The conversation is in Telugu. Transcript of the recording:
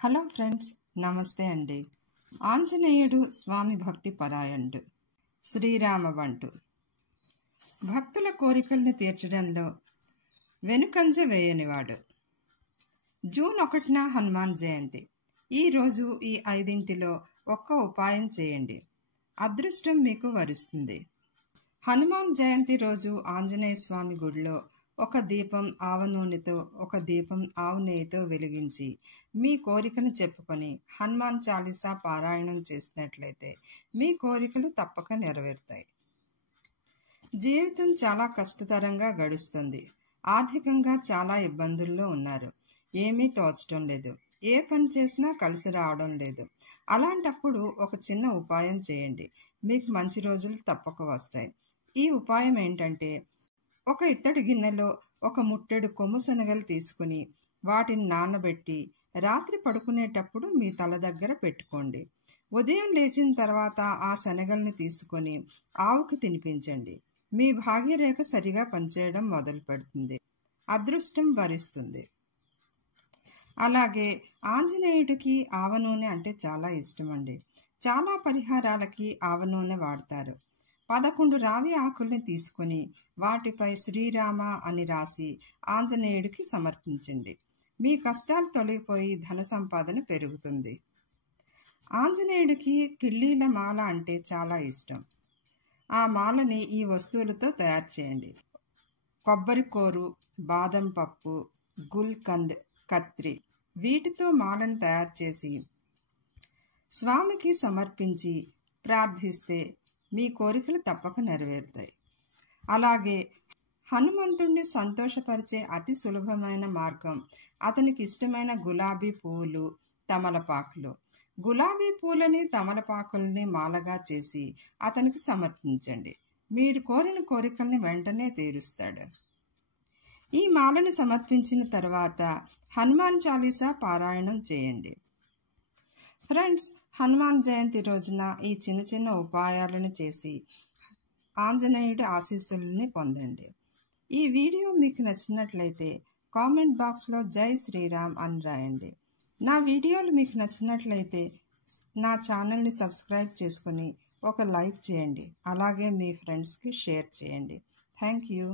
హలో ఫ్రెండ్స్, నమస్తే అండి. ఆంజనేయుడు స్వామి భక్తి పరాయణుడు, శ్రీరామ బంటు. భక్తుల కోరికల్ని తీర్చడంలో వెనుకంజ వేయనివాడు. జూన్ 1న హనుమాన్ జయంతి. ఈరోజు ఈ 5 ఒక్క ఉపాయం చేయండి, అదృష్టం మీకు వరిస్తుంది. హనుమాన్ జయంతి రోజు ఆంజనేయ స్వామి గుడిలో ఒక దీపం ఆవ నూనెతో, ఒక దీపం ఆవు నెయ్యితో వెలిగించి మీ కోరికను చెప్పుకొని హనుమాన్ చాలీసా పారాయణం చేసినట్లయితే మీ కోరికలు తప్పక నెరవేరుతాయి. జీవితం చాలా కష్టతరంగా గడుస్తుంది. ఆర్థికంగా చాలా ఇబ్బందుల్లో ఉన్నారు. ఏమీ తోచడం లేదు. ఏ పని చేసినా కలిసి రావడం లేదు. అలాంటప్పుడు ఒక చిన్న ఉపాయం చేయండి, మీకు మంచి రోజులు తప్పక వస్తాయి. ఈ ఉపాయం ఏంటంటే, ఒక ఇత్తడి గిన్నెలో ఒక ముట్టెడు కొమ్ము శనగలు తీసుకుని వాటిని నానబెట్టి రాత్రి పడుకునేటప్పుడు మీ తల దగ్గర పెట్టుకోండి. ఉదయం లేచిన తర్వాత ఆ శనగల్ని తీసుకొని ఆవుకి తినిపించండి. మీ భాగ్యరేఖ సరిగా పనిచేయడం మొదలు పెడుతుంది. అదృష్టం వరిస్తుంది. అలాగే ఆంజనేయుడికి ఆవ నూనె అంటే చాలా ఇష్టం అండి. చాలా పరిహారాలకి ఆవ నూనె వాడతారు. 11 రావి ఆకుల్ని తీసుకుని వాటిపై శ్రీరామ అని రాసి ఆంజనేయుడికి సమర్పించండి. మీ కష్టాలు తొలగిపోయి ధన సంపాదన పెరుగుతుంది. ఆంజనేయుడికి కిళ్ళీల మాల అంటే చాలా ఇష్టం. ఆ మాలని ఈ వస్తువులతో తయారు చేయండి. కొబ్బరి కోరు, బాదం పప్పు, గుల్కంద్, కత్రి, వీటితో మాలను తయారు చేసి స్వామికి సమర్పించి ప్రార్థిస్తే మీ కోరికలు తప్పక నెరవేరుతాయి. అలాగే హనుమంతుణ్ణి సంతోషపరిచే అతి సులభమైన మార్గం అతనికి ఇష్టమైన గులాబీ పువ్వులు, తమలపాకులు. గులాబీ పూలని, తమలపాకుల్ని మాలగా చేసి అతనికి సమర్పించండి. మీరు కోరిన కోరికల్ని వెంటనే తీరుస్తాడు. ఈ మాలను సమర్పించిన తర్వాత హనుమాన్ చాలీసా పారాయణం చేయండి. ఫ్రెండ్స్, హనుమాన్ జయంతి రోజున ఈ చిన్న చిన్న ఉపాయాలను చేసి ఆంజనేయుడి ఆశీస్సుల్ని పొందండి. ఈ వీడియో మీకు నచ్చినట్లయితే కామెంట్ బాక్స్లో జై శ్రీరామ్ అని రాయండి. నా వీడియోలు మీకు నచ్చినట్లయితే నా ఛానల్ని సబ్స్క్రైబ్ చేసుకుని ఒక లైక్ చేయండి. అలాగే మీ ఫ్రెండ్స్కి షేర్ చేయండి. Thank you.